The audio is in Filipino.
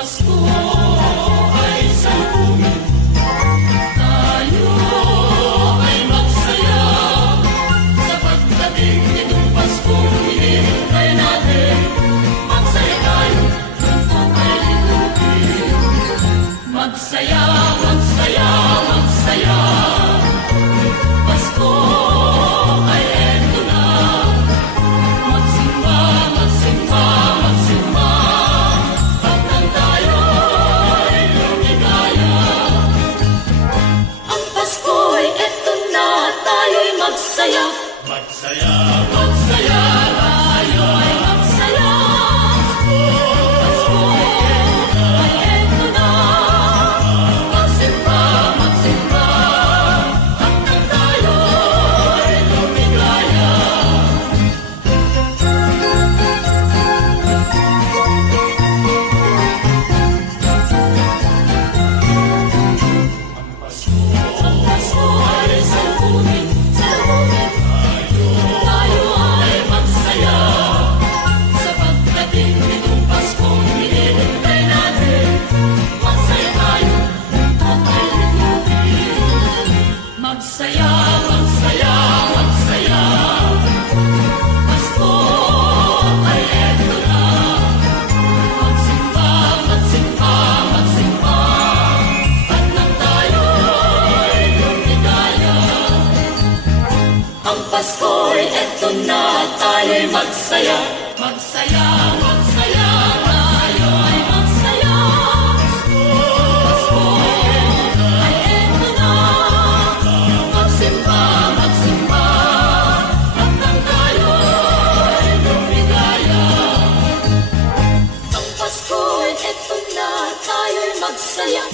Pasko ay salubungin, tayo ay magsaya sa pagdating nitong Paskong hinihintay natin. Magsaya tayo, suntok ay lituhin. Magsaya, magsaya, magsaya. Pasko ay eto na. Magsimba, magsimba, magsimba. Hanggang tayo'y lumigaya. Ang Pasko ay eto na, tayo'y magsaya. Magsaya, magsaya, tayo ay magsaya. Pasko ay eto na. Magsimba, magsimba. Hanggang tayo'y lumigaya. Ang Pasko ay salubungin, salubungin. Tayo ay magsaya sa pagdating nitong Paskong hinihintay natin. Magsaya tayo, suntok ay lituhin. Magsaya, magsaya, magsaya. Pasko ay eto na. Magsimba, magsimba, magsimba. Hanggang tayo'y lumigaya. Ang Pasko ay eto na, tayo'y magsaya. Magsaya, magsaya, tayo ay magsaya. Pasko ay eto na. Magsimba, magsimba. Hanggang tayo'y lumigaya. Ang Pasko ay eto na, tayo'y magsaya.